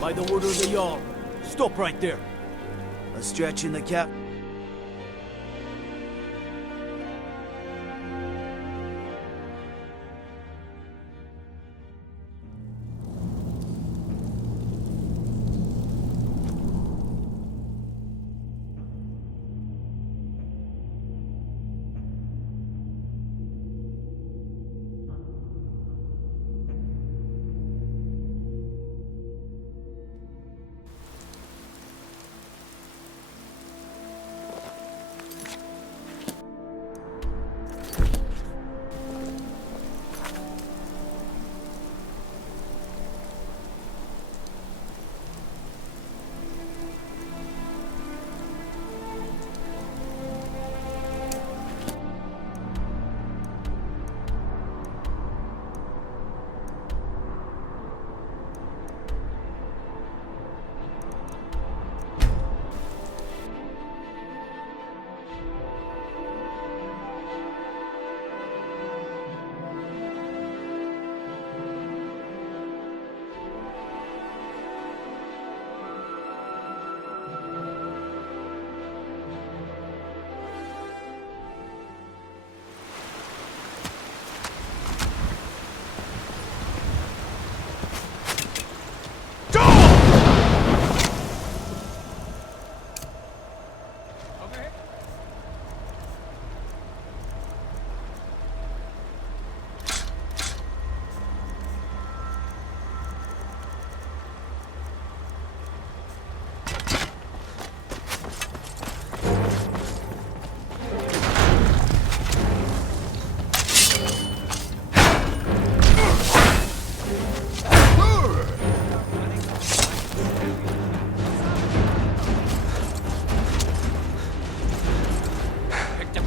By the order of the Jarl. Stop right there. A stretch in the cap.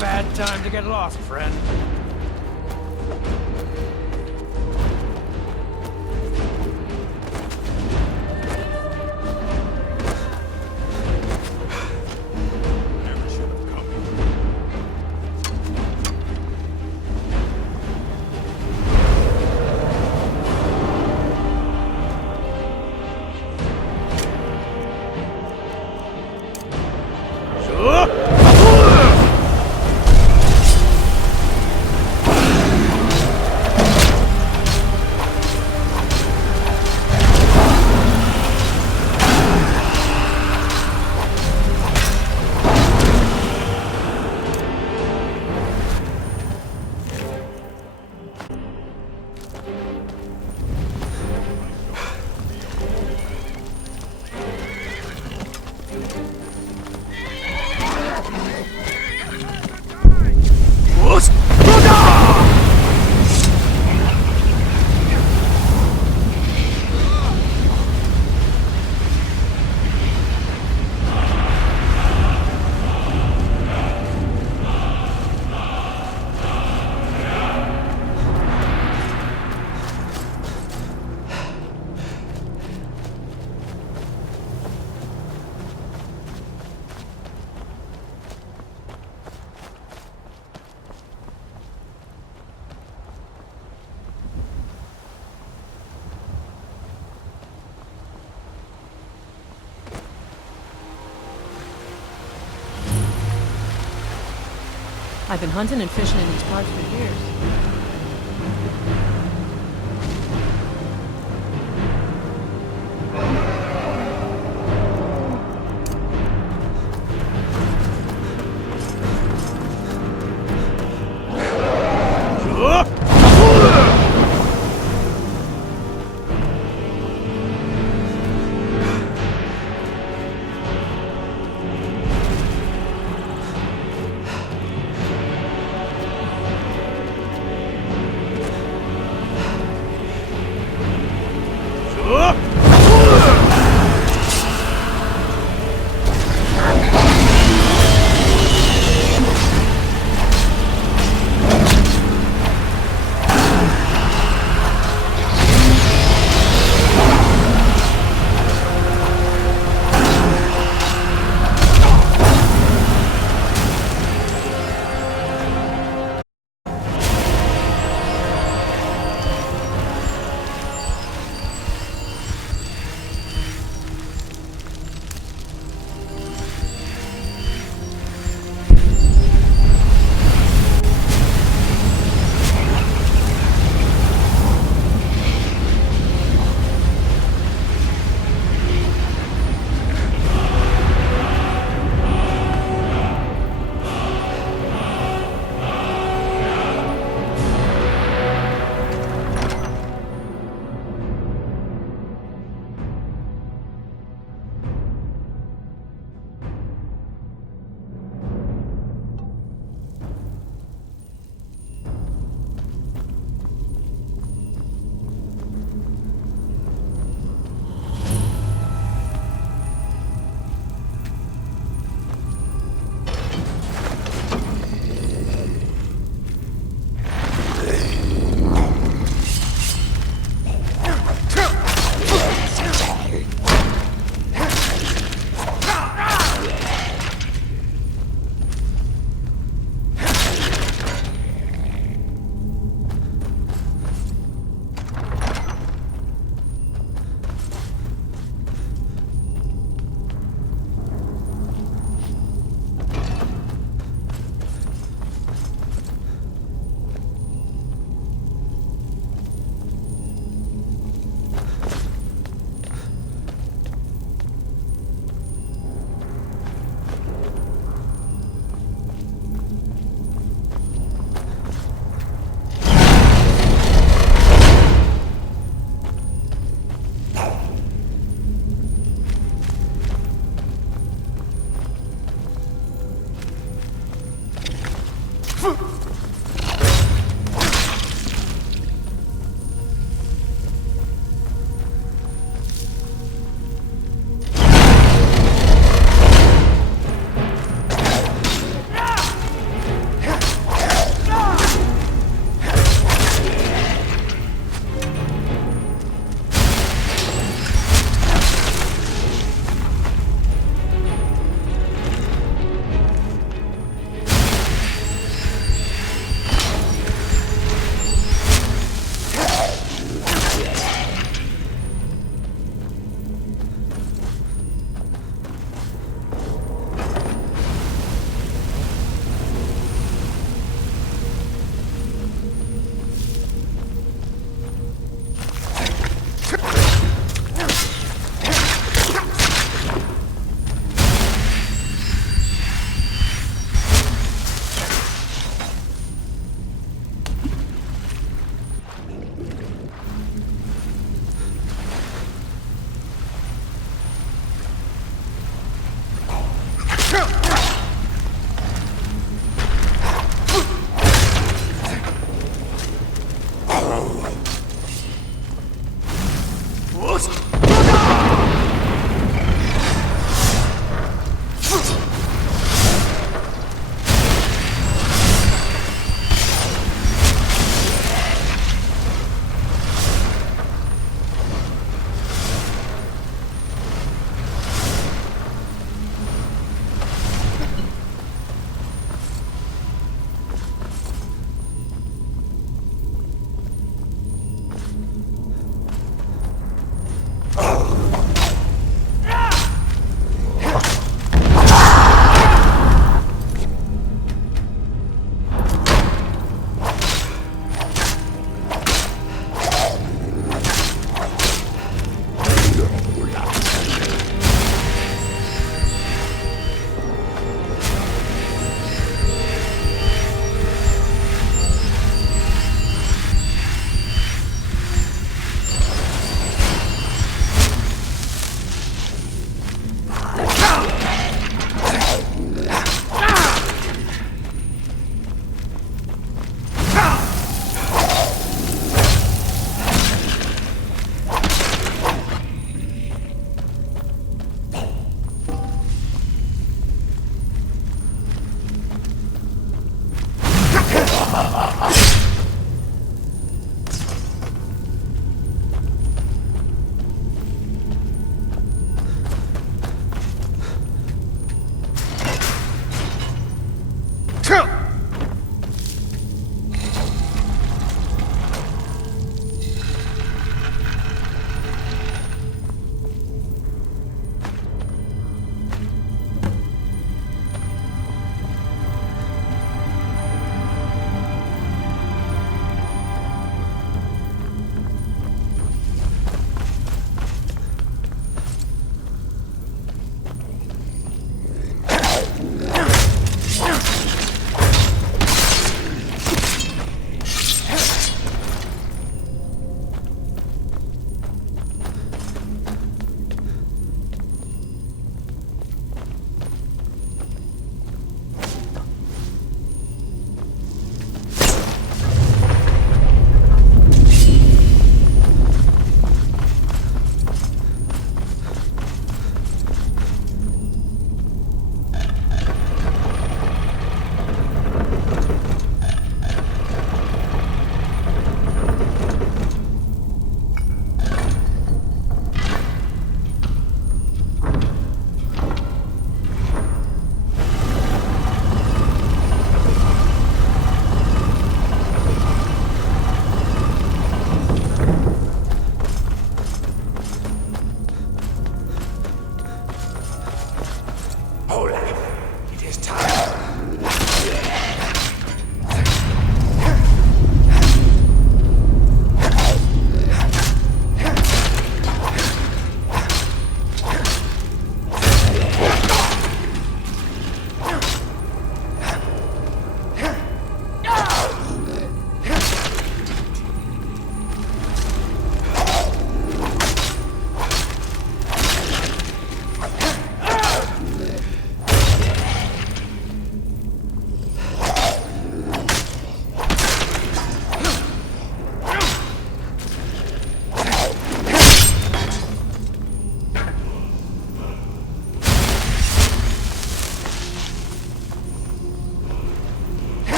Bad time to get lost, friend. Never should have come I've been hunting and fishing in these parts for years.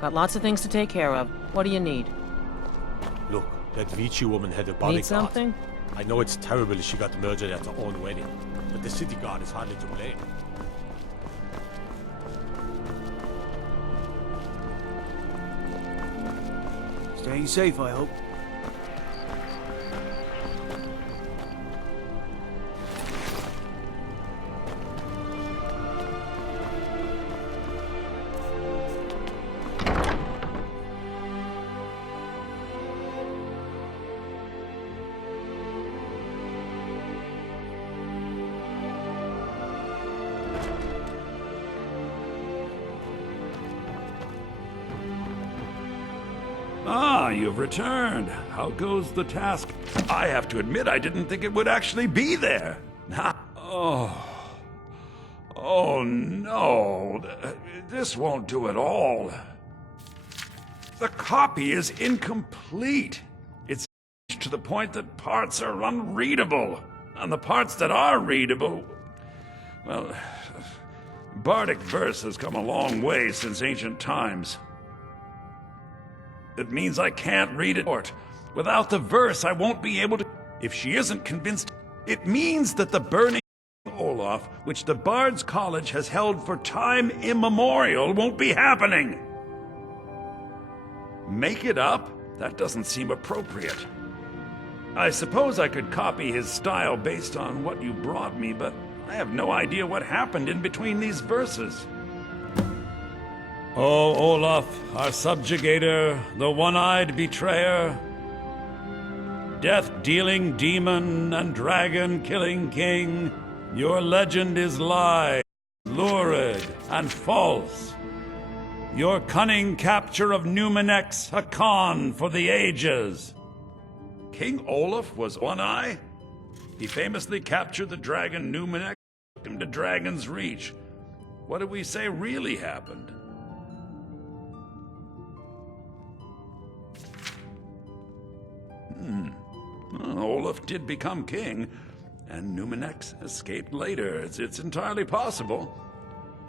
Got lots of things to take care of. What do you need? Look, that Vici woman had a bodyguard. Need something? I know it's terrible she got murdered at her own wedding, but the city guard is hardly to blame. Staying safe, I hope. Ah, you've returned. How goes the task? I have to admit, I didn't think it would actually be there. Oh no. This won't do at all. The copy is incomplete. It's to the point that parts are unreadable. And the parts that are readable, well, Bardic verse has come a long way since ancient times. It means I can't read it. Without the verse, I won't be able to... If she isn't convinced, it means that the burning of Olaf, which the Bard's College has held for time immemorial, won't be happening. Make it up? That doesn't seem appropriate. I suppose I could copy his style based on what you brought me, but I have no idea what happened in between these verses. Oh, Olaf, our subjugator, the one-eyed betrayer, death-dealing demon and dragon-killing king, your legend is lie, lurid, and false. Your cunning capture of Numenex, a con for the ages. King Olaf was one-eye? He famously captured the dragon Numenex, took him to Dragon's Reach. What did we say really happened? Olaf did become king, and Numenex escaped later. It's entirely possible.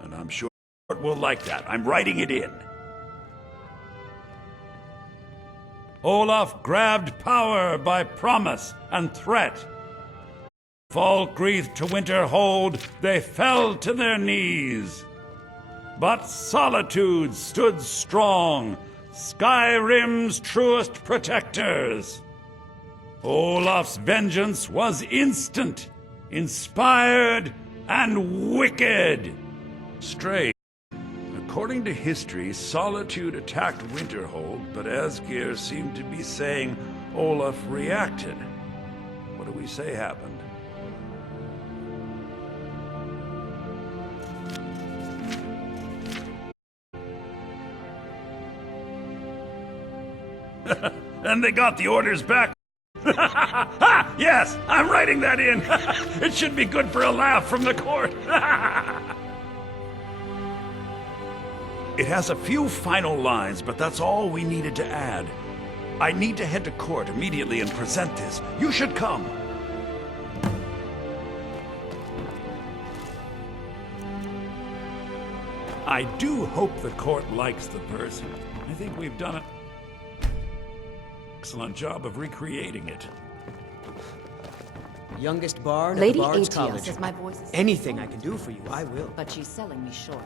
And I'm sure we'll like that. I'm writing it in. Olaf grabbed power by promise and threat. Falkreath to Winterhold, they fell to their knees. But solitude stood strong, Skyrim's truest protectors. Olaf's vengeance was instant, inspired, and wicked. Strange. According to history, Solitude attacked Winterhold, but Asgeir seemed to be saying Olaf reacted. What do we say happened? And they got the orders back. Yes, I'm writing that in. It should be good for a laugh from the court. It has a few final lines, but that's all we needed to add. I need to head to court immediately and present this. You should come. I do hope the court likes the verse. I think we've done an excellent job of recreating it. Youngest bard at Lady the Bard's Aetius College. says my voice is Anything I can do for you, I will. but she's selling me short.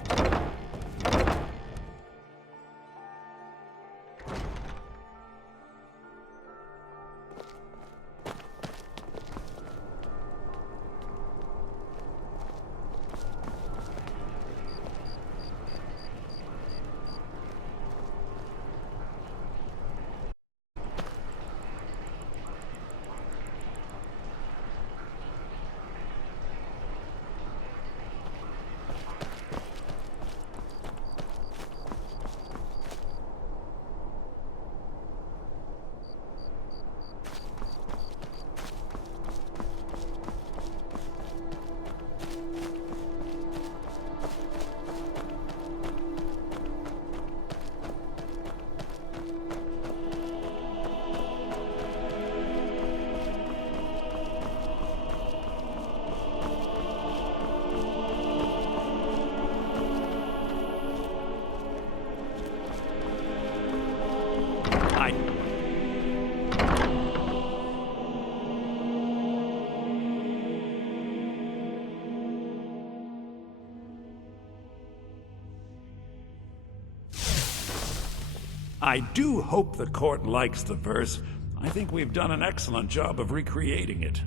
I do hope the court likes the verse. I think we've done an excellent job of recreating it.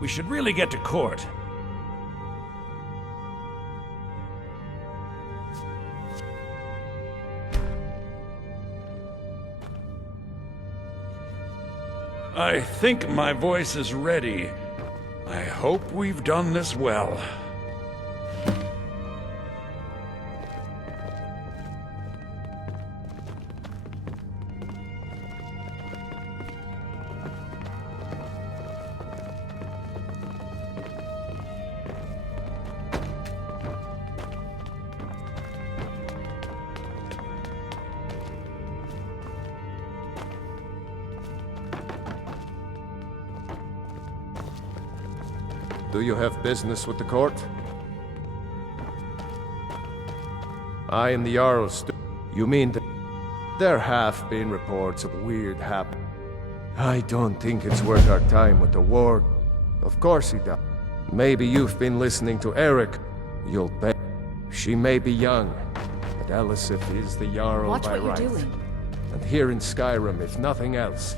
We should really get to court. I think my voice is ready. I hope we've done this well. Do you have business with the court? I am the Jarl's. You mean that there have been reports of weird happenings? I don't think it's worth our time with the war. Of course he does. Maybe you've been listening to Eric. You'll bet. She may be young, but Elisif is the Jarl Watch by what right. you're doing. And here in Skyrim, if nothing else,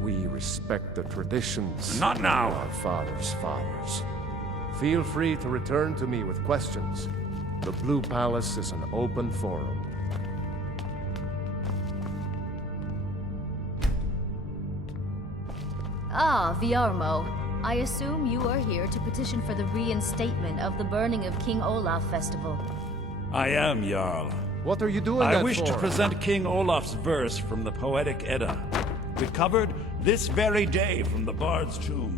we respect the traditions Not now. of our fathers' fathers. Feel free to return to me with questions. The Blue Palace is an open forum. Ah, Viarmo. I assume you are here to petition for the reinstatement of the burning of King Olaf Festival. I am, Jarl. What are you doing I that wish to for? present King Olaf's verse from the Poetic Edda, recovered this very day from the Bard's tomb.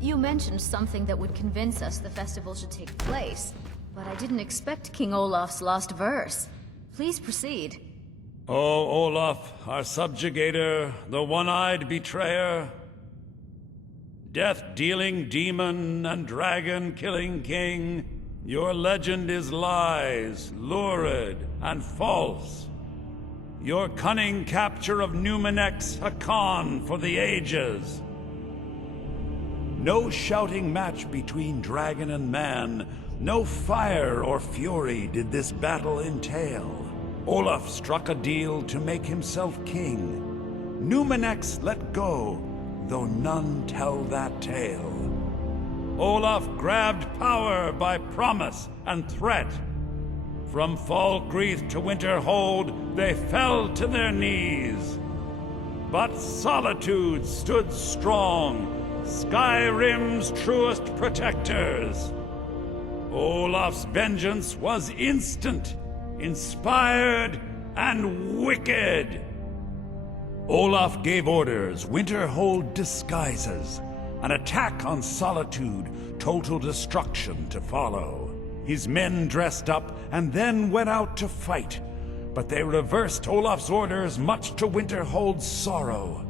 You mentioned something that would convince us the festival should take place, but I didn't expect King Olaf's lost verse. Please proceed. O Olaf, our subjugator, the one-eyed betrayer, death-dealing demon and dragon-killing king, your legend is lies, lurid, and false. Your cunning capture of Numenek's a con for the ages. No shouting match between dragon and man, no fire or fury did this battle entail. Olaf struck a deal to make himself king. Numenek's let go, though none tell that tale. Olaf grabbed power by promise and threat. From Falkreath to Winterhold, they fell to their knees. But Solitude stood strong, Skyrim's truest protectors. Olaf's vengeance was instant, inspired, and wicked. Olaf gave orders, Winterhold disguises, an attack on Solitude, total destruction to follow. His men dressed up and then went out to fight, but they reversed Olaf's orders, much to Winterhold's sorrow.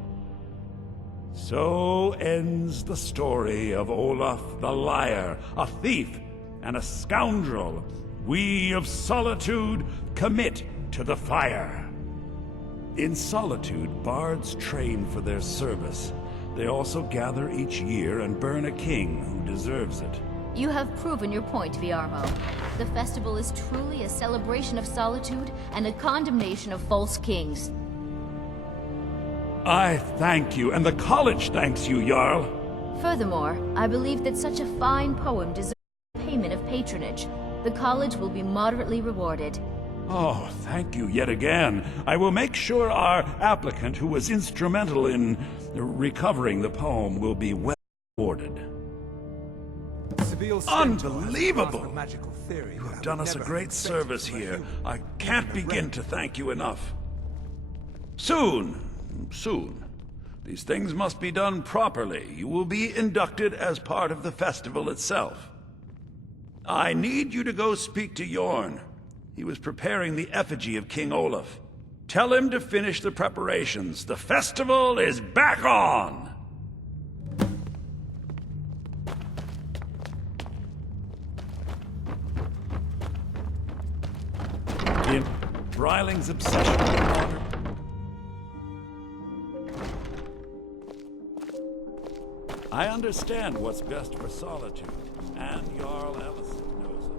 So ends the story of Olaf the Liar, a thief and a scoundrel. We of Solitude commit to the fire. In Solitude, bards train for their service. They also gather each year and burn a king who deserves it. You have proven your point, Viarmo. The festival is truly a celebration of solitude and a condemnation of false kings. I thank you, and the college thanks you, Jarl. Furthermore, I believe that such a fine poem deserves payment of patronage. The college will be moderately rewarded. Oh, thank you yet again. I will make sure our applicant, who was instrumental in recovering the poem, will be well rewarded. Unbelievable! You have done us a great service here. I can't begin to thank you enough. Soon. These things must be done properly. You will be inducted as part of the festival itself. I need you to go speak to Yorn. He was preparing the effigy of King Olaf. Tell him to finish the preparations. The festival is back on! Bryling's obsession with honor. I understand what's best for Solitude, and Jarl Ellison knows it.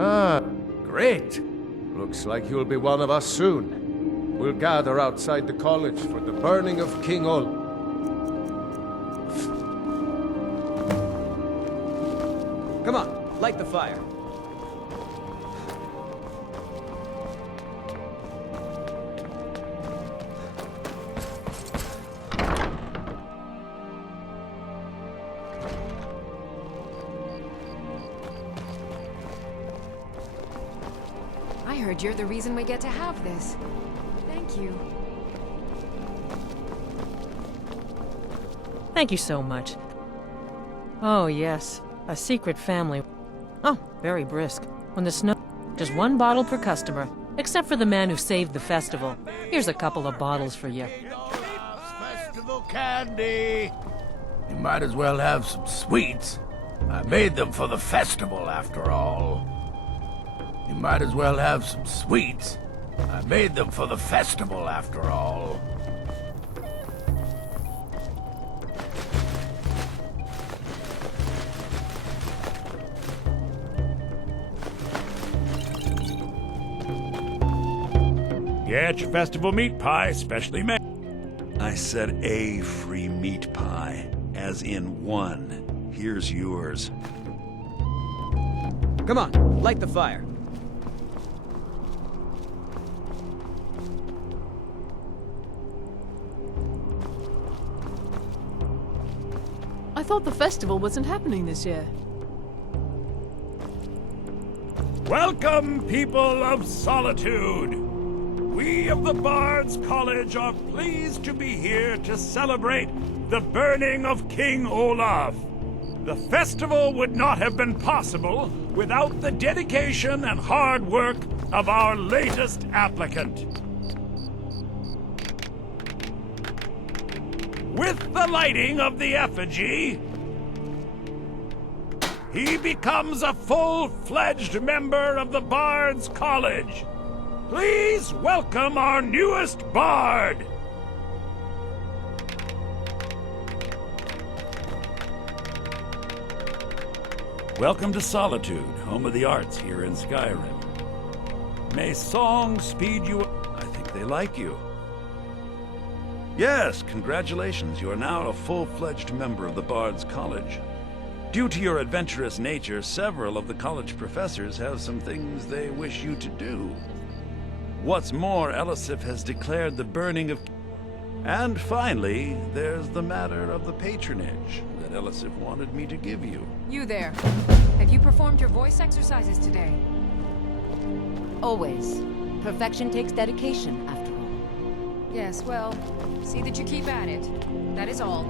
Ah, great. Looks like you'll be one of us soon. We'll gather outside the college for the burning of King Ol. Come on, light the fire. I heard you're the reason we get to have this. Thank you. Thank you so much. Oh, yes. A secret family. Oh, very brisk. When the snow... Just one bottle per customer. Except for the man who saved the festival. Here's a couple of bottles for you. Festival candy! You might as well have some sweets. I made them for the festival, after all. You might as well have some sweets. I made them for the festival, after all. Get your festival meat pie, specially made. I said a free meat pie, as in one. Here's yours. Come on, light the fire. I thought the festival wasn't happening this year. Welcome, people of Solitude! We of the Bard's College are pleased to be here to celebrate the burning of King Olaf. The festival would not have been possible without the dedication and hard work of our latest applicant. With the lighting of the effigy, he becomes a full-fledged member of the Bard's College. Please welcome our newest bard. Welcome to Solitude, home of the arts here in Skyrim. May song speed you... I think they like you. Yes, congratulations. You are now a full-fledged member of the Bard's College. Due to your adventurous nature, several of the college professors have some things they wish you to do. What's more, Elisif has declared the burning of... And finally, there's the matter of the patronage that Elisif wanted me to give you. You there. Have you performed your voice exercises today? Always. Perfection takes dedication, after all. Yes, well, see that you keep at it. That is all.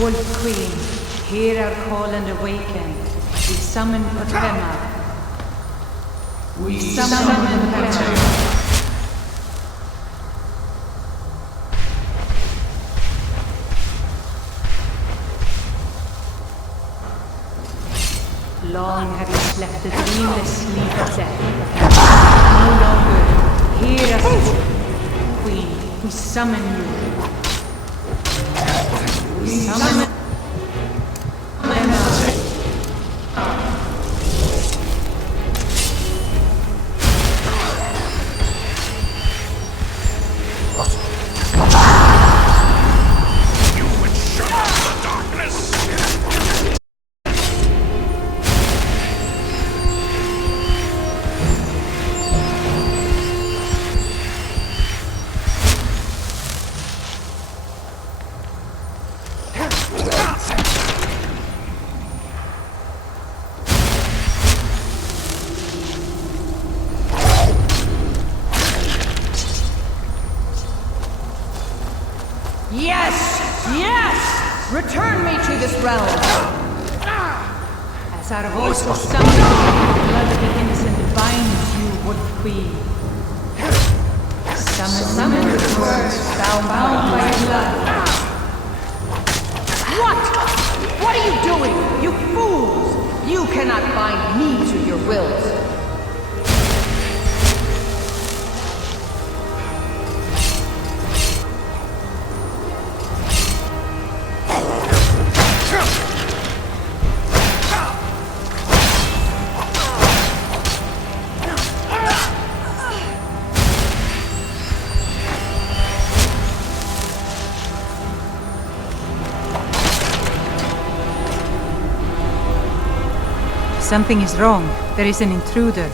Wolf Queen, hear our call and awaken. We summon Patema. We summon Patema. Long have you slept the dreamless sleep of death. No longer. Hear us, Queen. We summon you. We summon Yes! Yes! Return me to this realm! As our voice was summoned, the blood of the innocent binds you, Wood Queen. Summon the words, thou bound by your blood. What? What are you doing? You fools! You cannot bind me to your wills. Something is wrong. There is an intruder.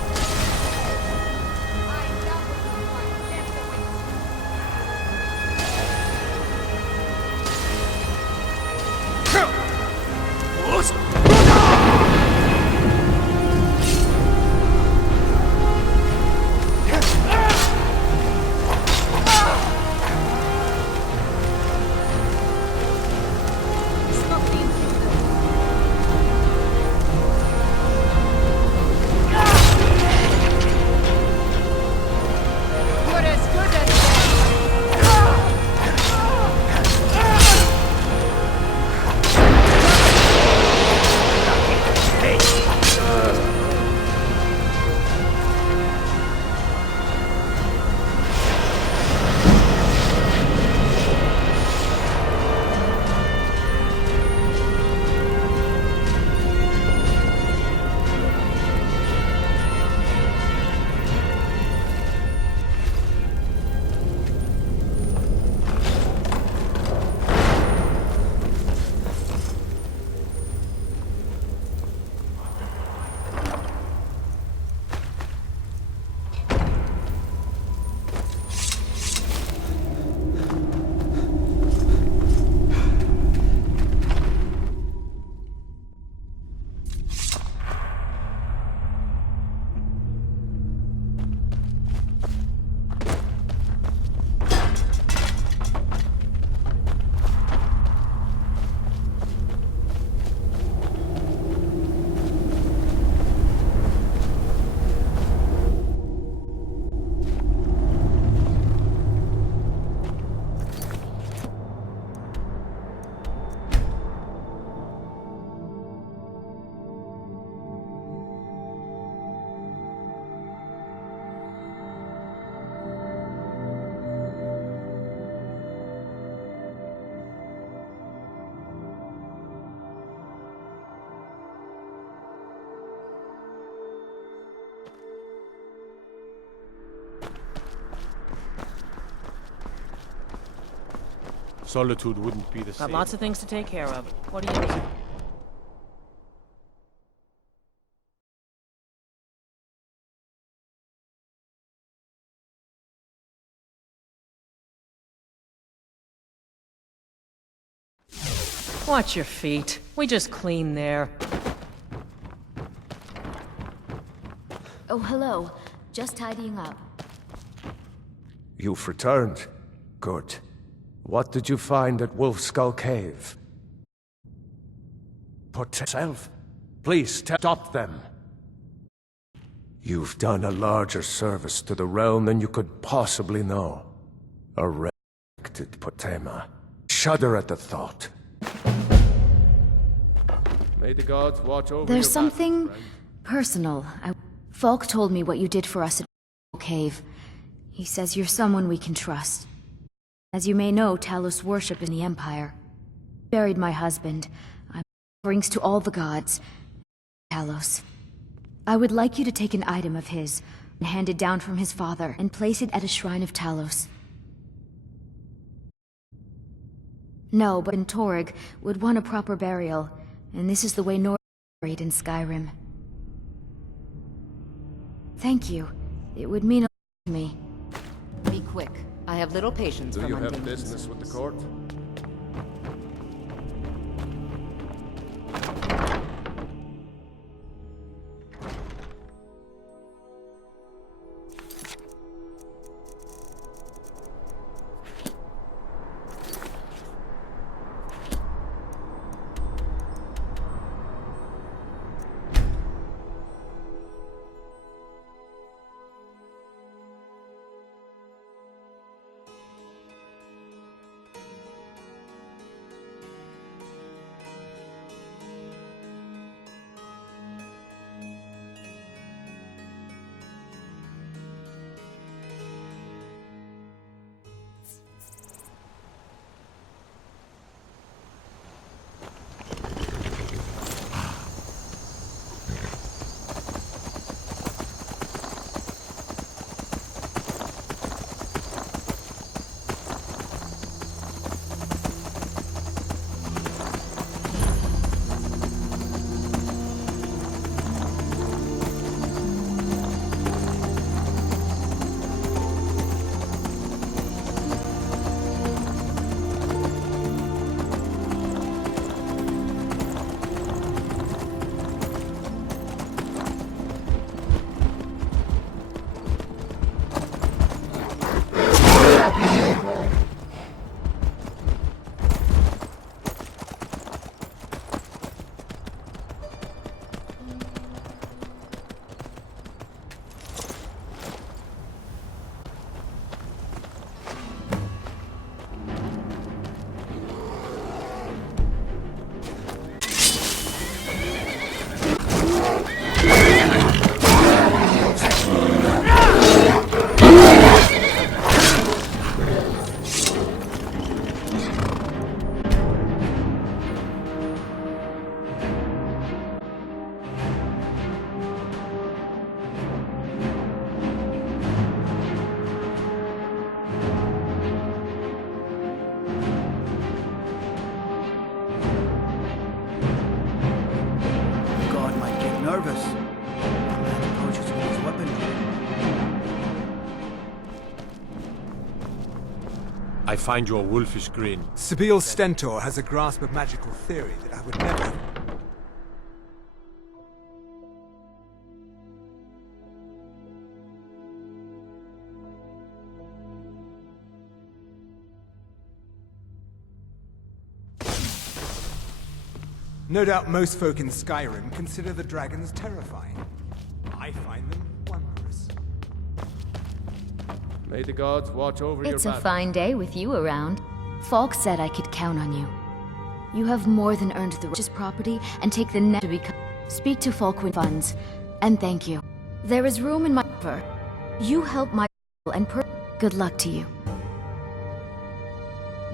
Solitude wouldn't be the same. Got lots of things to take care of. What do you need? Watch your feet. We just cleaned there. Oh, hello. Just tidying up. You've returned. Good. What did you find at Wolf Skull Cave? Put yourself. Please stop them. You've done a larger service to the realm than you could possibly know. A resurrected Potema. Shudder at the thought. May the gods watch over There's your something battle, friend. personal. Falk told me what you did for us at Cave. He says you're someone we can trust. As you may know, Talos worship in the Empire. Buried my husband. I'm offerings to all the gods. Talos. I would like you to take an item of his, handed down from his father, and place it at a shrine of Talos. No, but in Torg would want a proper burial, and this is the way Nord buried in Skyrim. Thank you. It would mean a lot to me. Be quick. I have little patience Do for you have mundane business with the court? nervous. The man approaches with his weapon. I find your wolfish grin. Sibyl Stentor has a grasp of magical theory that I would never... No doubt most folk in Skyrim consider the dragons terrifying. I find them wondrous. May the gods watch over your It's a battle. fine day with you around. Falk said I could count on you. You have more than earned the richest property and take the net to become... Speak to Falk with funds, and thank you. There is room in my offer. You help my people and good luck to you.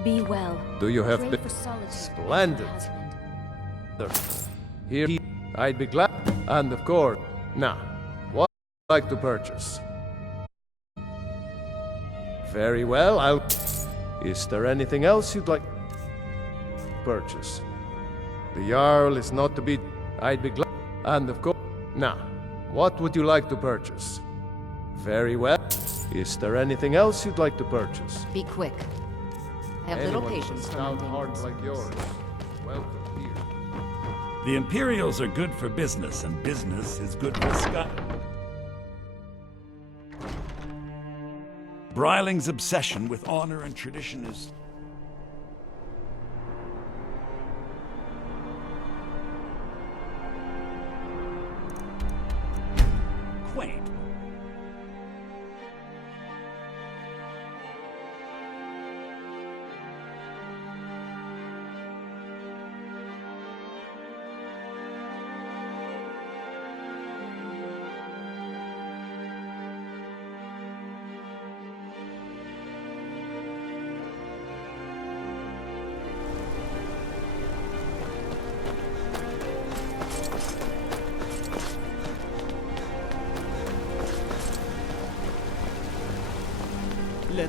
Be well. Do you have... Pray for solitude. Splendid. Here, I'd be glad. And of course, now, what would you like to purchase? Very well, I'll... Is there anything else you'd like to purchase? The Jarl is not to be... I'd be glad. And of course, now, what would you like to purchase? Very well. Is there anything else you'd like to purchase? Be quick. I have little patience for Anyone with a stout mundane heart concerns. like yours. Welcome here. The Imperials are good for business, and business is good for Sky. Bryling's obsession with honor and tradition is...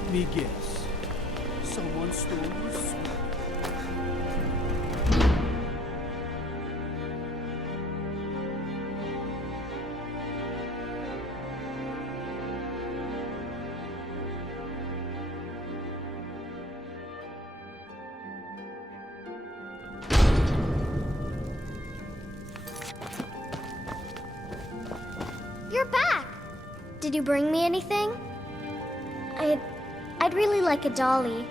Let me guess. Someone stole your sword. You're back! Did you bring me anything? I'd really like a dolly.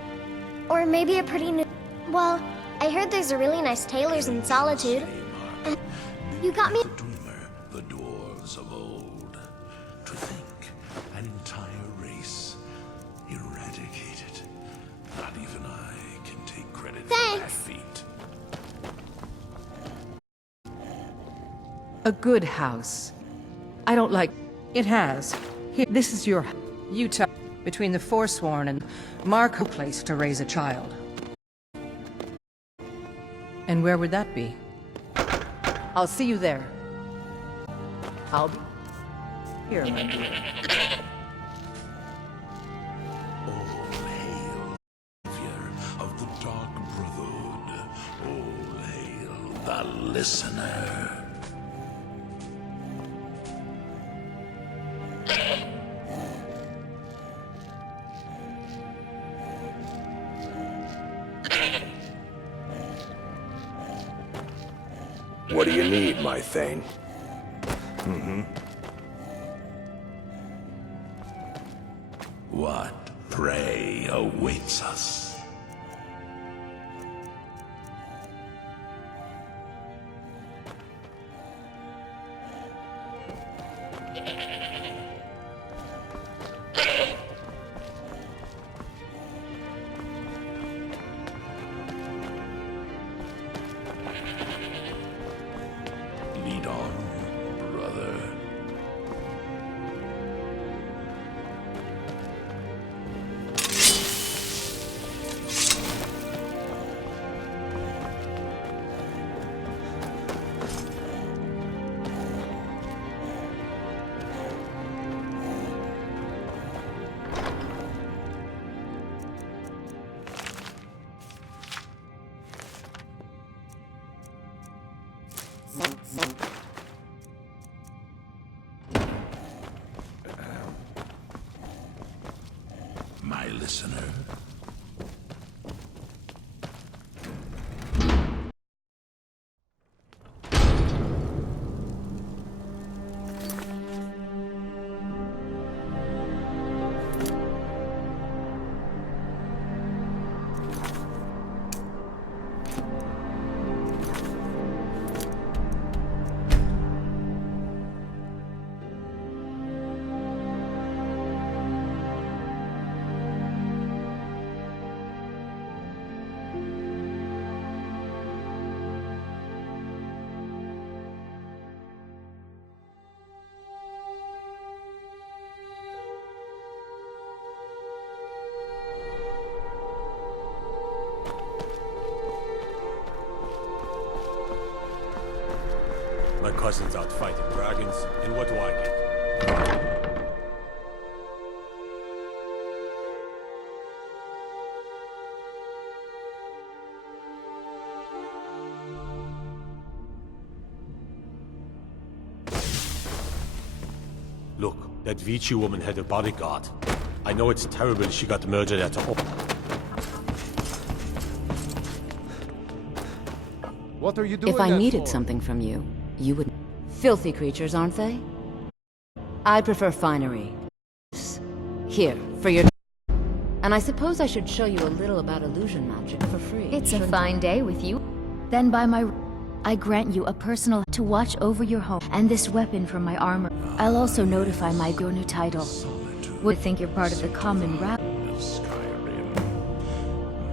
Or maybe a pretty new... Well, I heard there's a really nice tailor's in Solitude. And you got me... The dwarves of old. To think, an entire race eradicated. Not even I can take credit for that feat. A good house. I don't like... It has. Here, this is your... Utah. Between the Forsworn and Mark, a place to raise a child. And where would that be? I'll see you there. I'll be here, my dear. All hail, savior of the Dark Brotherhood. All hail the Listener. What do you need, my Thane? What prey awaits us? Lead on, brother. My listener. My cousin's out fighting dragons, and what do I get? Look, that Vici woman had a bodyguard. I know it's terrible she got murdered at home. What are you doing? If I that needed for? something from you, you would... Filthy creatures, aren't they? I prefer finery. Here, for your... And I suppose I should show you a little about illusion magic for free. It's a fine day with you. Then by my... I grant you a personal to watch over your home and this weapon from my armor. I'll also notify your new title. Would think you're part of the common rap. Skyrim.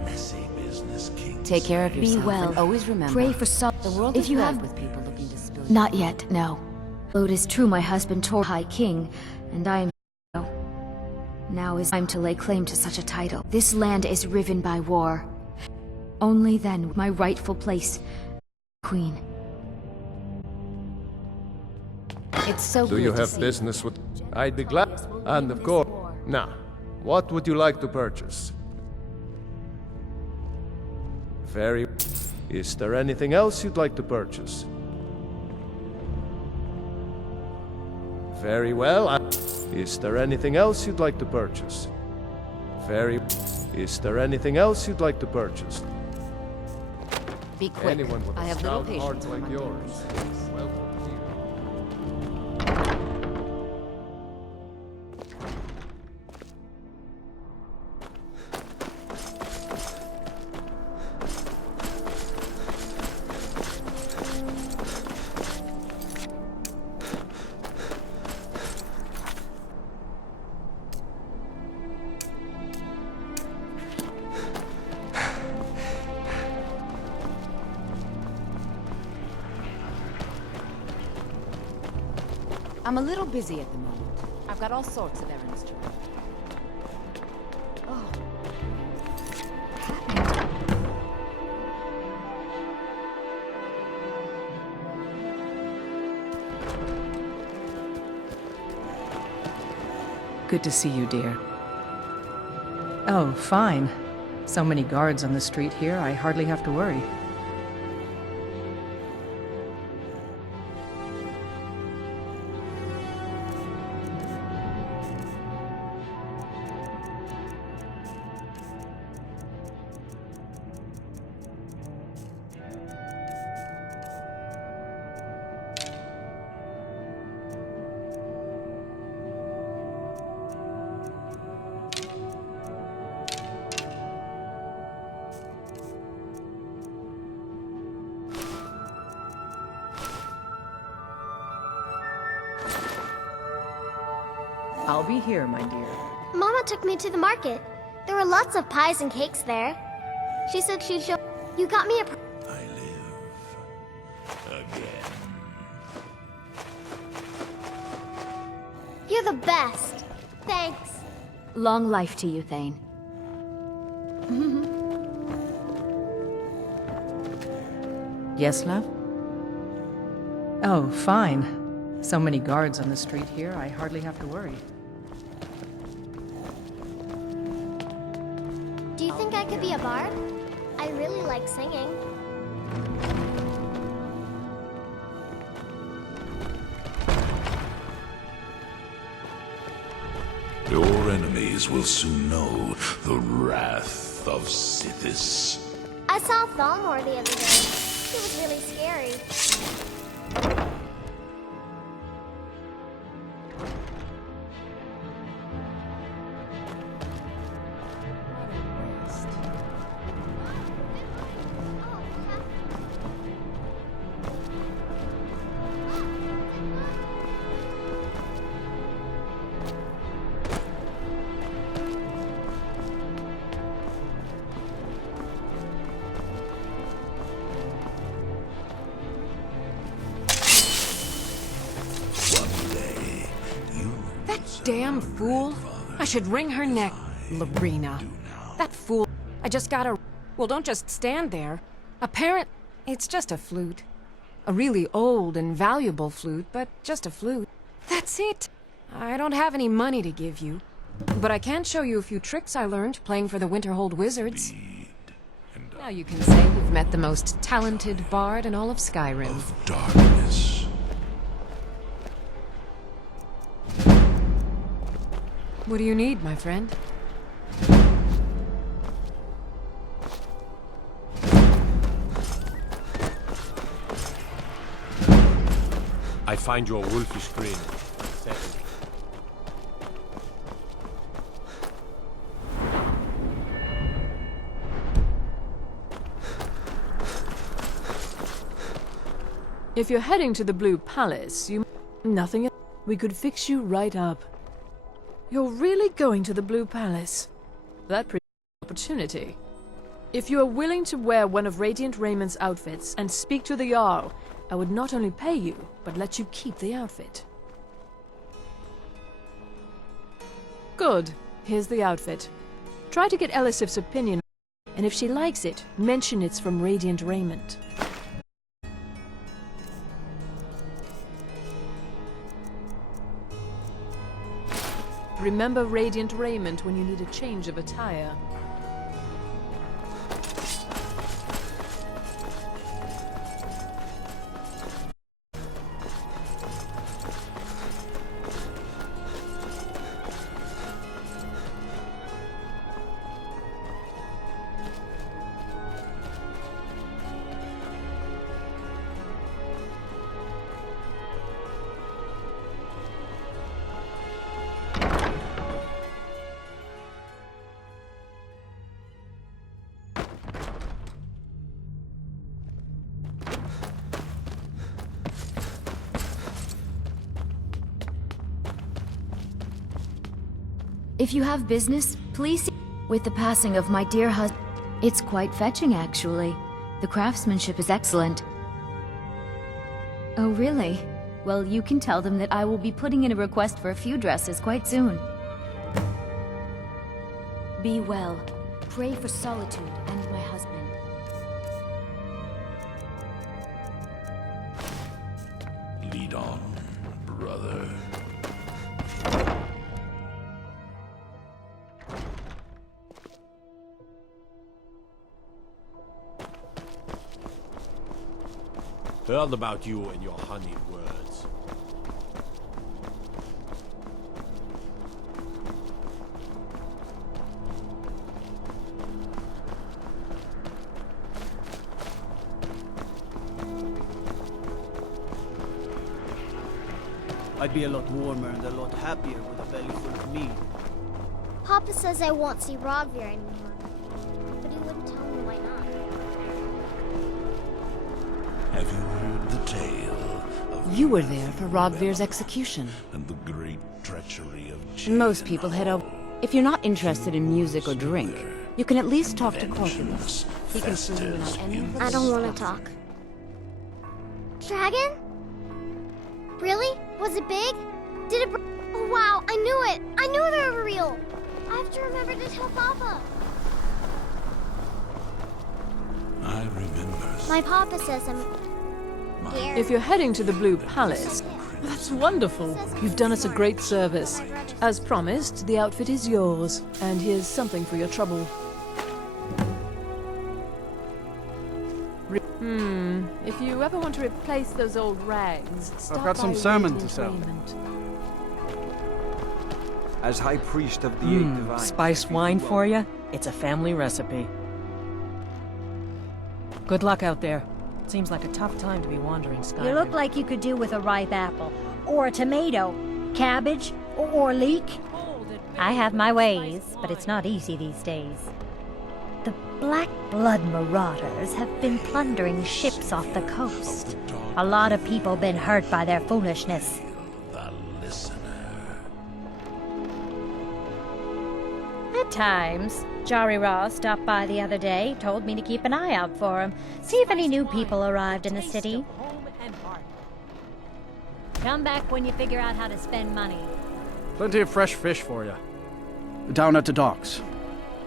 Messy business king. Take care of Be yourself well. and always remember... Pray for The world if is you filled have with people looking to spill... Not yet, no. Though it is true my husband tore High King, and I am... Now is time to lay claim to such a title. This land is riven by war. Only then my rightful place, Queen. It's so Do good you to have see business with... I'd be glad. And of course... Nah. What would you like to purchase? Very... Is there anything else you'd like to purchase? Very well. Is there anything else you'd like to purchase? Very... Is there anything else you'd like to purchase? Be quick. Anyone with I a have little stout heart patience like for yours. mundane Welcome here. I'm a little busy at the moment. I've got all sorts of errands to run. Oh. Good to see you, dear. Oh, fine. So many guards on the street here, I hardly have to worry. I'll be here, my dear. Mama took me to the market. There were lots of pies and cakes there. She said she'd show... You got me a... I live again. You're the best. Thanks. Long life to you, Thane. Yes, love? Oh, fine. So many guards on the street here, I hardly have to worry. Do you think I could be a bard? I really like singing. Your enemies will soon know the wrath of Sithis. I saw Thalmor the other day. He was really scary. Damn fool. I should wring her neck, Lorena. That fool. I just gotta... Well, don't just stand there. It's just a flute. A really old and valuable flute, but just a flute. That's it. I don't have any money to give you. But I can show you a few tricks I learned playing for the Winterhold Wizards. Now you can say we've met the most talented bard in all of Skyrim. Of darkness. What do you need, my friend? I find your wolfish grin. If you're heading to the Blue Palace, nothing. We could fix you right up. You're really going to the Blue Palace? That pretty opportunity. If you are willing to wear one of Radiant Raymond's outfits and speak to the Jarl, I would not only pay you, but let you keep the outfit. Good. Here's the outfit. Try to get Elisif's opinion, and if she likes it, mention it's from Radiant Raymond. Remember radiant raiment when you need a change of attire. If you have business, please see. With the passing of my dear husband, it's quite fetching, actually. The craftsmanship is excellent. Oh, really? Well, you can tell them that I will be putting in a request for a few dresses quite soon. Be well. Pray for Solitude and my husband. Lead on, brother. Heard about you and your honeyed words. I'd be a lot warmer and a lot happier with a belly full of meat. Papa says I won't see Rogvir anymore, but he wouldn't tell me why not. Have you heard the tale of You were there for Rogvir's execution. and the great treachery of Most people head over. If you're not interested in music or drink, you can at least talk to Corpulus. He can fill you in on any of the I don't want to talk. Dragon? Really? Was it big? Did it? Oh wow! I knew it! I knew they were real. I have to remember to tell Papa. I remember. My Papa says I'm. Scared. If you're heading to the Blue Palace, that's wonderful. You've done us a great service. As promised, the outfit is yours, and here's something for your trouble. If you ever want to replace those old rags, stop I've got some by salmon to Radiant sell. Raiment. As High Priest of the Eight Divines. Spiced wine for you? It's a family recipe. Good luck out there. Seems like a tough time to be wandering Skyrim. You look like you could do with a ripe apple, or a tomato, cabbage, or leek. I have my ways, but it's not easy these days. The Black Blood marauders have been plundering ships off the coast. A lot of people been hurt by their foolishness. The listener. At times. Jari Ra stopped by the other day, told me to keep an eye out for him, see if any new people arrived in the city. Come back when you figure out how to spend money. Plenty of fresh fish for you. Down at the docks.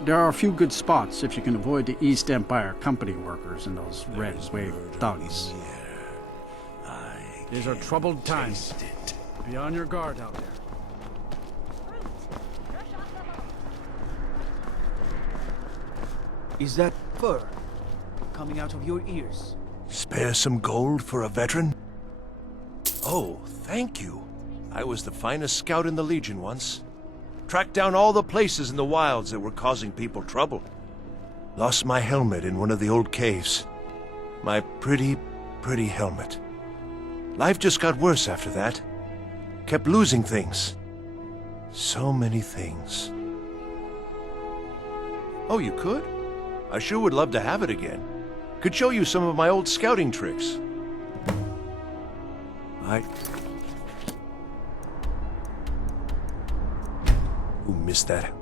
There are a few good spots if you can avoid the East Empire company workers and those red wave thugs. These are troubled times. Be on your guard out there. Is that fur coming out of your ears? Spare some gold for a veteran? Oh, thank you. I was the finest scout in the Legion once. Tracked down all the places in the wilds that were causing people trouble. Lost my helmet in one of the old caves. My pretty helmet. Life just got worse after that. Kept losing things. So many things. Oh, you could? I sure would love to have it again. Could show you some of my old scouting tricks. Who missed that?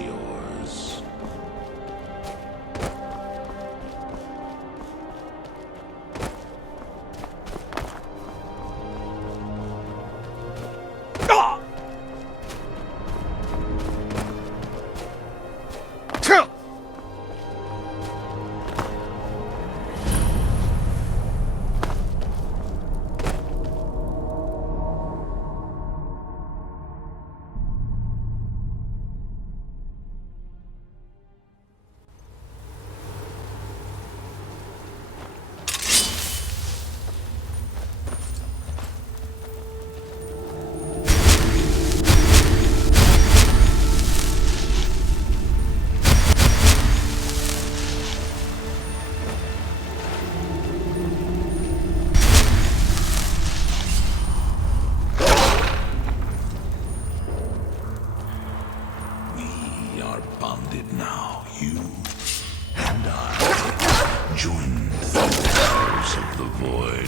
is yours. We are bonded now, you and I, joined through the powers of the void.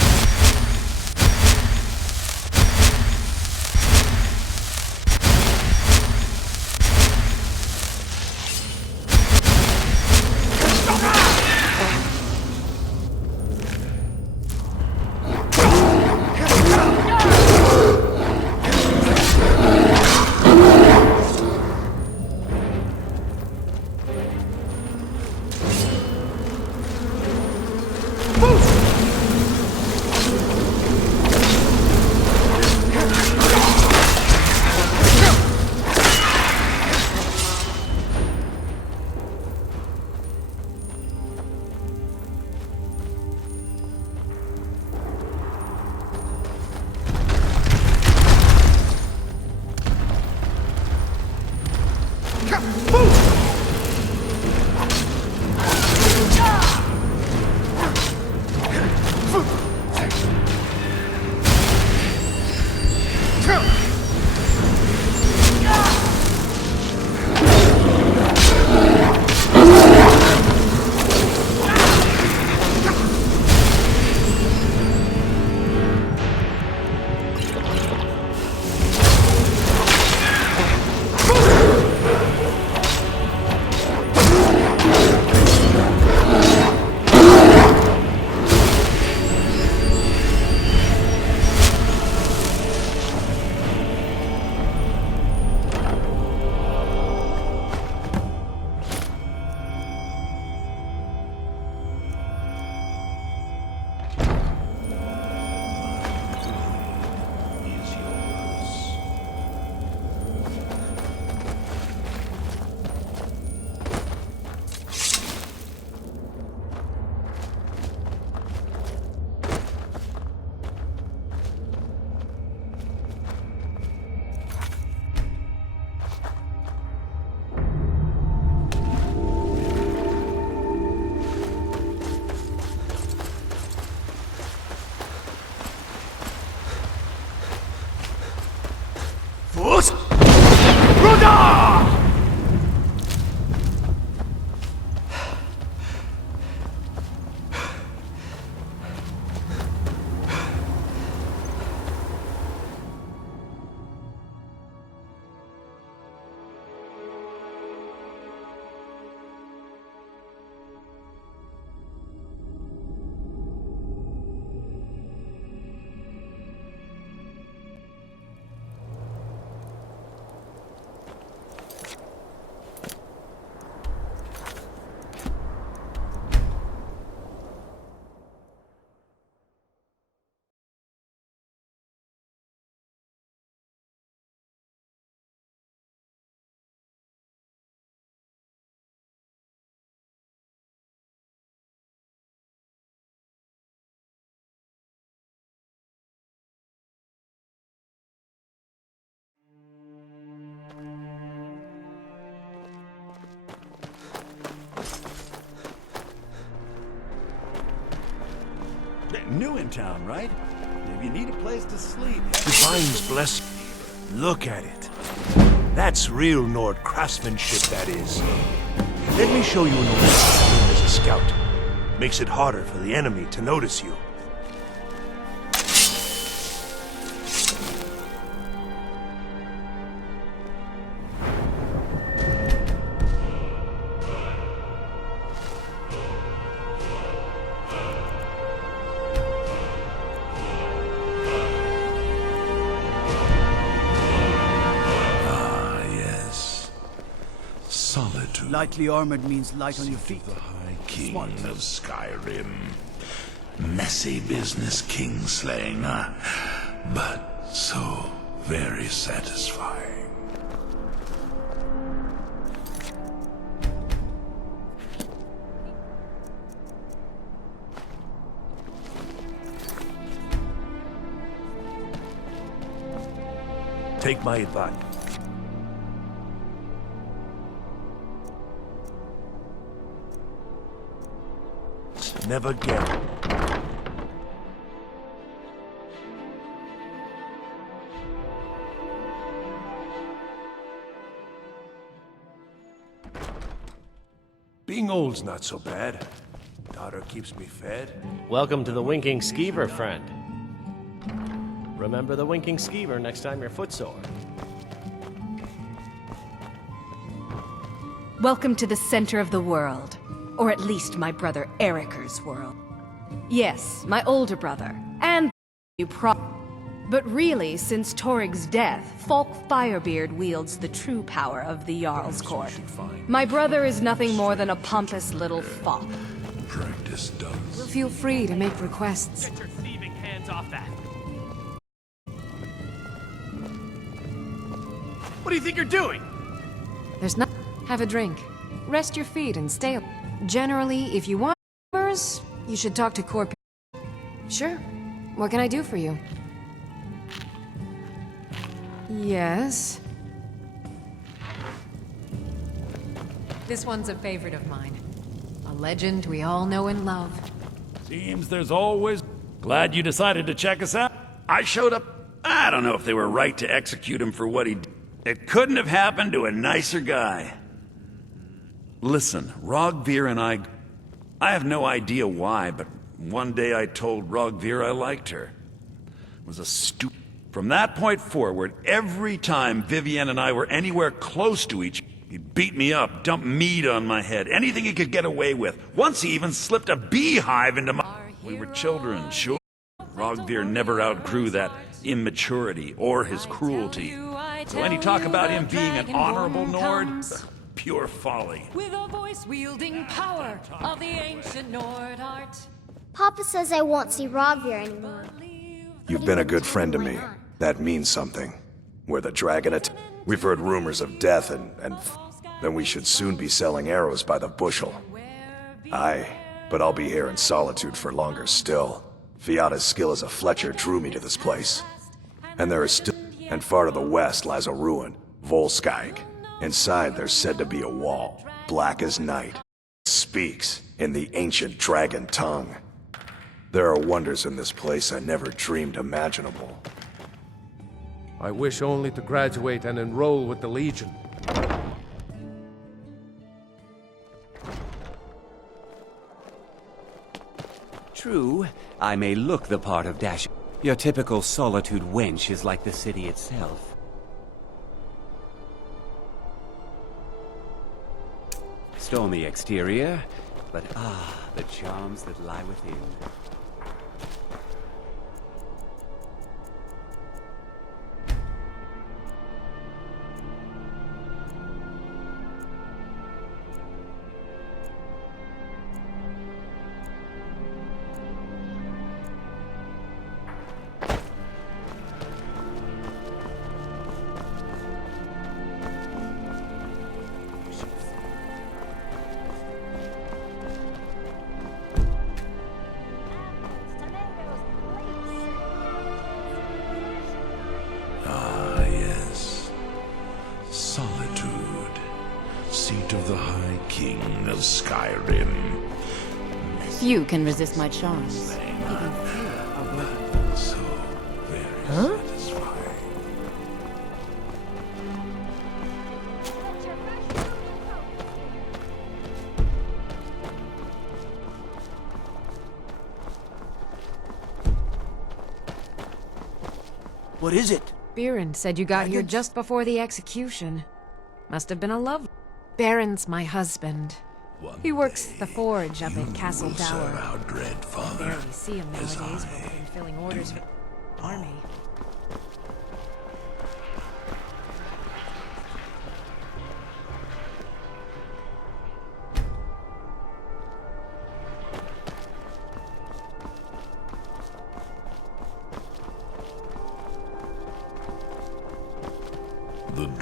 New in town, right? If you need a place to sleep... Divine's blessing. Look at it. That's real Nord craftsmanship, that is. Let me show you an old as a scout. Makes it harder for the enemy to notice you. Solitude. Lightly armored means light on your feet. The High King of Skyrim. Messy business, Kingslaying, but so very satisfying. Take my advice. Never get it. Being old's not so bad. Daughter keeps me fed. Welcome to the Winking Skeever, friend. Remember the Winking Skeever next time you're footsore. Welcome to the center of the world. Or at least my brother Eriker's world. Yes, my older brother. And you But really, since Torig's death, Falk Firebeard wields the true power of the Jarl's Court. My brother is nothing more than a pompous little fop. Practice does. Feel free to make requests. Get your thieving hands off that. What do you think you're doing? There's not. Have a drink. Rest your feet and stay. Generally, if you want favors, you should talk to Corp. Sure. What can I do for you? Yes. This one's a favorite of mine. A legend we all know and love. Seems there's always... Glad you decided to check us out. I showed up. I don't know if they were right to execute him for what he did. It couldn't have happened to a nicer guy. Listen, Rogvir and I have no idea why, but one day I told Rogvir I liked her. It was a stupid... From that point forward, every time Vivienne and I were anywhere close to each other, he'd beat me up, dump meat on my head, anything he could get away with. Once he even slipped a beehive into my... We were children, sure. Rogvir never outgrew that immaturity or his cruelty. So any talk about him being an honorable Nord? Pure folly. With a voice-wielding power of the ancient Nord art. Papa says I won't see Rogvir anymore. You've been a good friend to me. That means something. We're the dragon We've heard rumors of death and then we should soon be selling arrows by the bushel. Aye, but I'll be here in solitude for longer still. Fiata's skill as a Fletcher drew me to this place. And there is still... And far to the west lies a ruin, Volskag. Inside there's said to be a wall, black as night. Speaks in the ancient dragon tongue. There are wonders in this place I never dreamed imaginable. I wish only to graduate and enroll with the Legion. True, I may look the part of Dash. Your typical solitude wench is like the city itself. Stormy exterior, but the charms that lie within. Solitude, seat of the High King of Skyrim. Few can resist my charms. Even few are worthy. So very satisfying. What is it? Biren said you got here just before the execution. Must have been a love. Baron's my husband. He works the forge up at Castle Dower. Our dread father, Barely see him nowadays, but we've been filling orders for the army.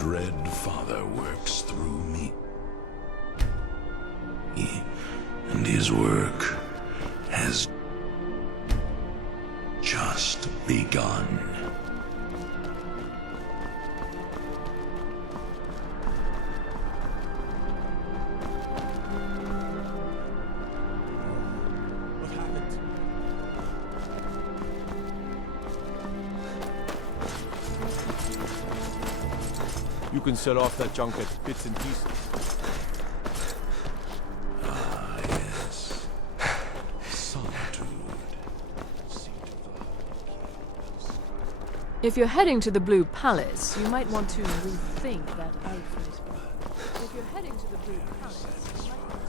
dread Father works through me. And his work has just begun. You can sell off that junk at bits and pieces. Ah, yes. Solitude. If you're heading to the Blue Palace, you might want to rethink that outfit. If you're heading to the Blue Palace, you might want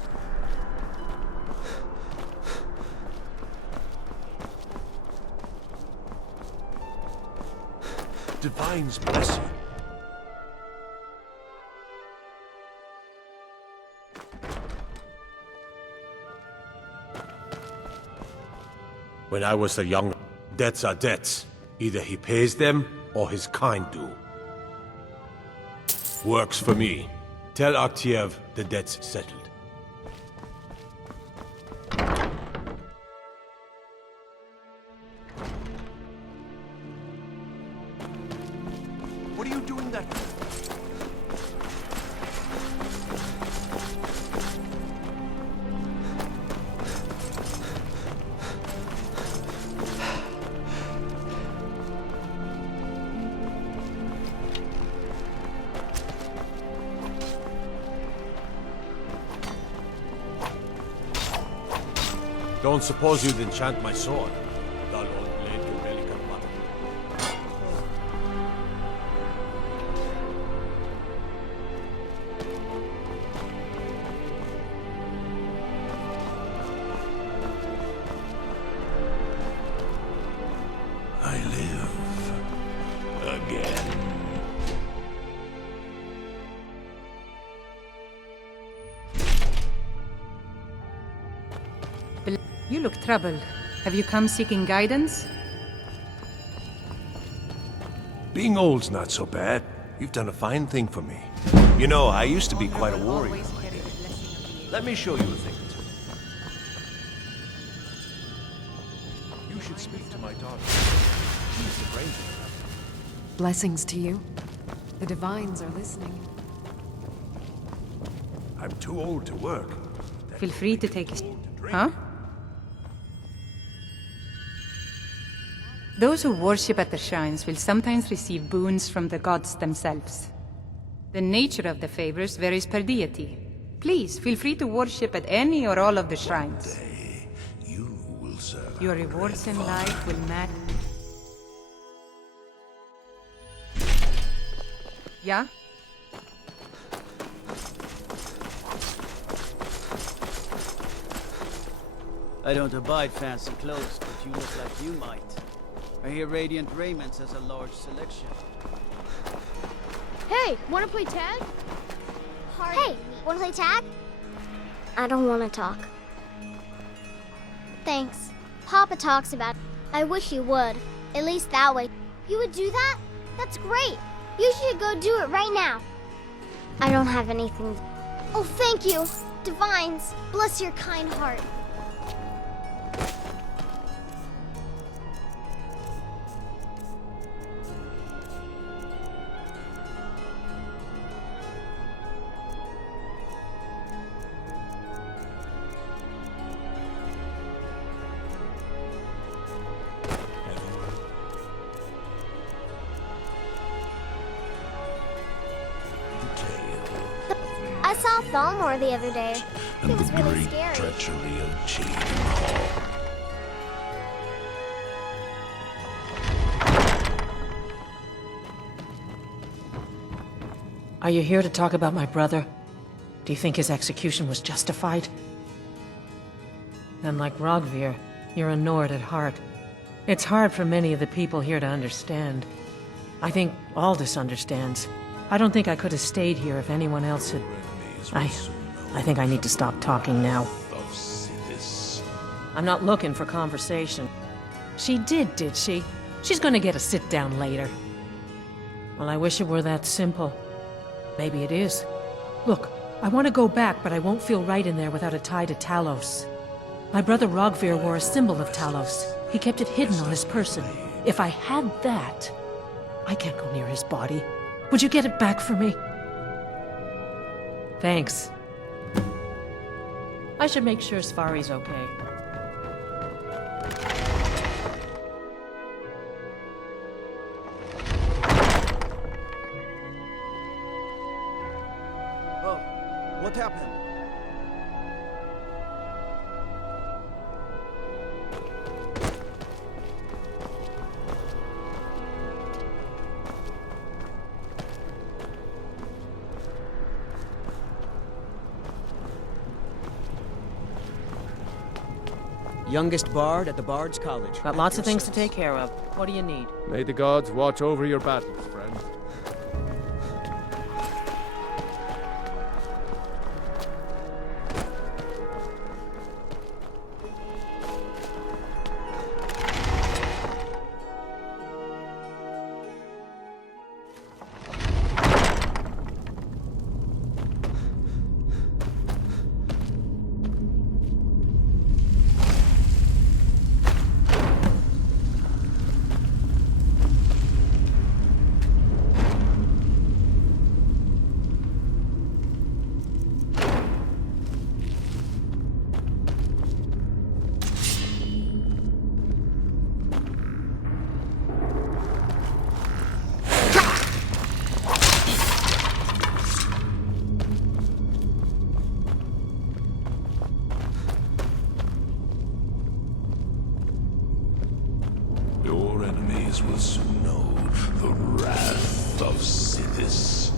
to... Divine's blessing. When I was a young... Debts are debts. Either he pays them, or his kind do. Works for me. Tell Aktiev the debt's settled. What are you doing that for? Don't suppose you'd enchant my sword? Dull old blade to belly cut butter. I live again. You look troubled. Have you come seeking guidance? Being old's not so bad. You've done a fine thing for me. You know, I used to be quite a warrior. Let me show you a thing or two. You should speak to my daughter. She's the brains of it. Blessings to you. The Divines are listening. I'm too old to work. Feel free to take a... Huh? Those who worship at the shrines will sometimes receive boons from the gods themselves. The nature of the favors varies per deity. Please, feel free to worship at any or all of the shrines. You will serve Your rewards in life will matter. Yeah? I don't abide fancy clothes, but you look like you might. I hear Radiant Raiments has a large selection. Hey, wanna play tag? Hey, wanna play tag? I don't wanna talk. Thanks. Papa talks about it. I wish you would. At least that way. You would do that? That's great. You should go do it right now. I don't have anything. Oh, thank you. Divines, bless your kind heart. I saw Thalmor the other day. and It was the really great scary. treachery of Cheatham Hall. Are you here to talk about my brother? Do you think his execution was justified? Then, like Rogvir, you're a Nord at heart. It's hard for many of the people here to understand. I think Aldous understands. I don't think I could have stayed here if anyone else had... I think I need to stop talking now. I'm not looking for conversation. She did she? She's gonna get a sit-down later. Well, I wish it were that simple. Maybe it is. Look, I want to go back, but I won't feel right in there without a tie to Talos. My brother Rogvir wore a symbol of Talos. He kept it hidden on his person. If I had that, I can't go near his body. Would you get it back for me? Thanks. I should make sure Sfari's okay. Oh, what happened? Youngest bard at the Bard's College. Got lots of things to take care of. What do you need? May the gods watch over your battles, friend. Your enemies will soon know the wrath of Sithis.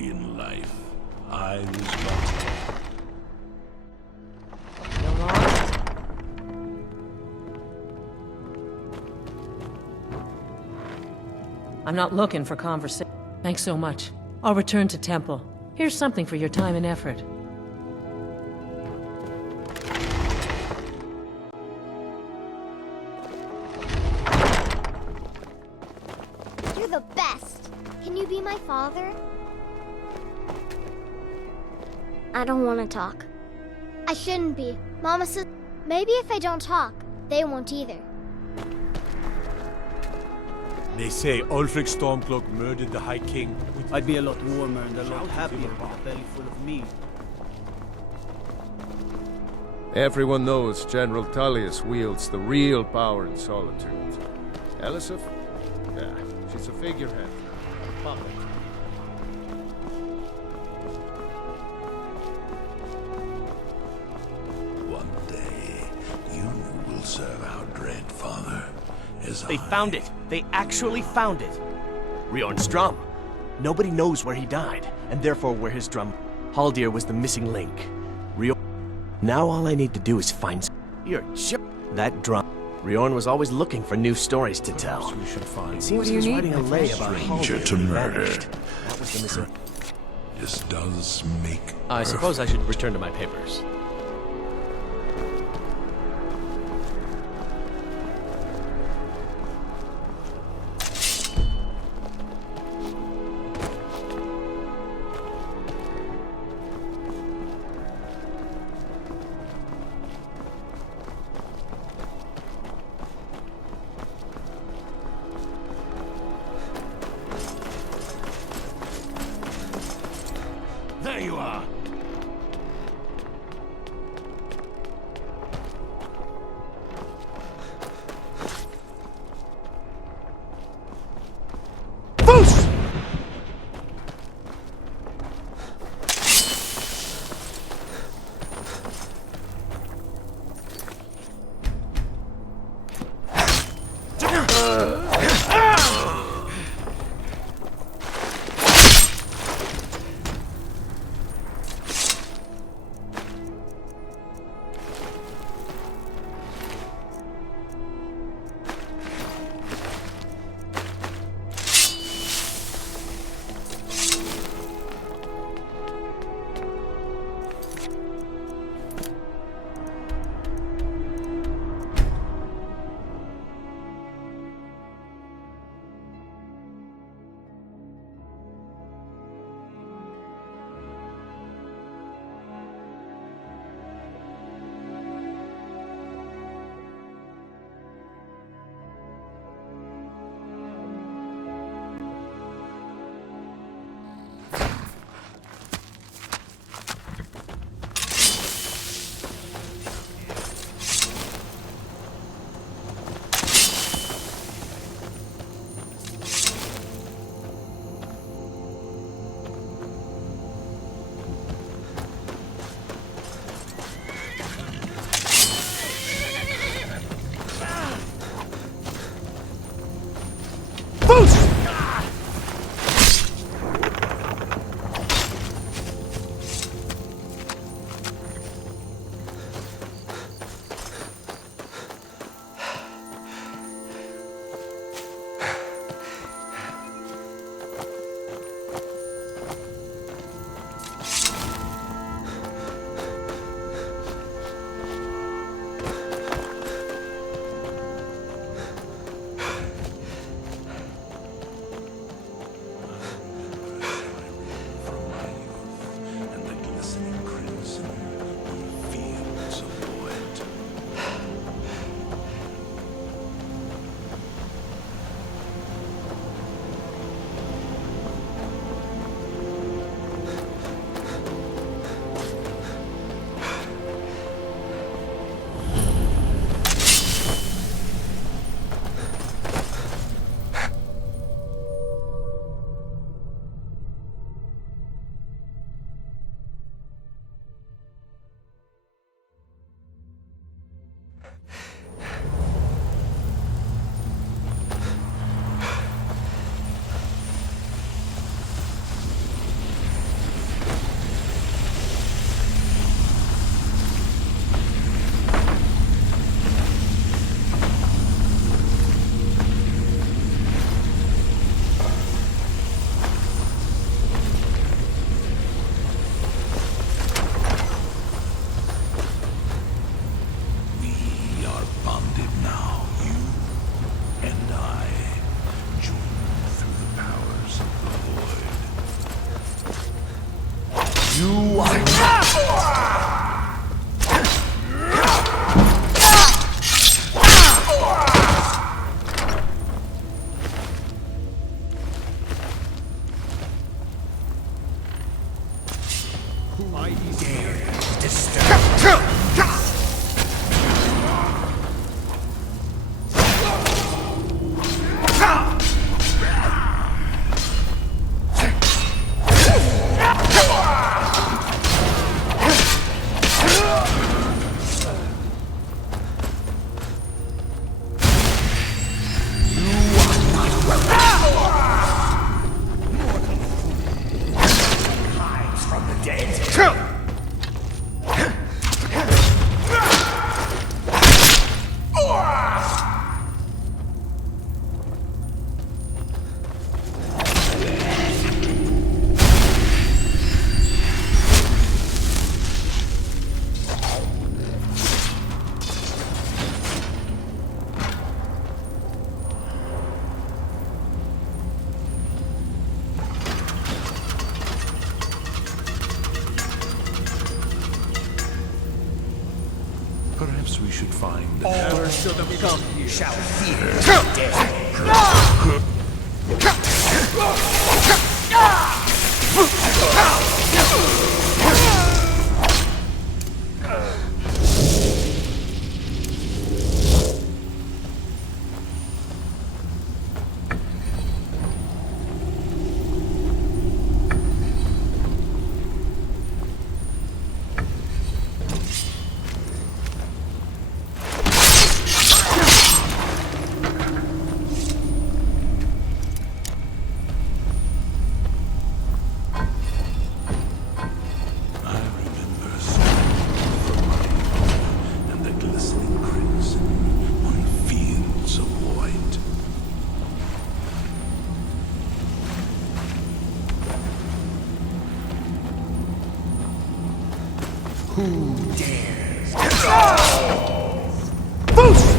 In life, I was not... I'm not looking for conversation. Thanks so much. I'll return to Temple. Here's something for your time and effort. You're the best. Can you be my father? I don't want to talk. I shouldn't be. Mama says maybe if I don't talk, they won't either. They say Ulfric Stormcloak murdered the High King. I'd be a lot warmer and a lot happier with a belly full of meat. Everyone knows General Tullius wields the real power in Solitude. Elisif? Yeah, she's a figurehead. A puppet. One day, you will serve our dread father as They found it. They actually found it. Riorn's drum. Nobody knows where he died, and therefore where his drum... Haldir was the missing link. Riorn... Now all I need to do is find... You're that drum. Riorn was always looking for new stories to tell. We should find It seems he was writing a lay about stranger Haldir to when he murder. vanished. That was the missing... This does make... I suppose I should return to my papers. There you are. Perhaps we should find... All who come here shall fear death. Who dares? Boost!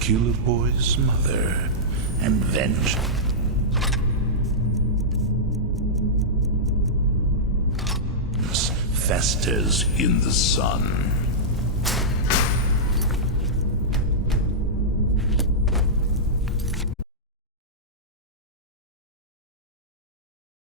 Killer Boy's mother, and vengeance festers in the sun.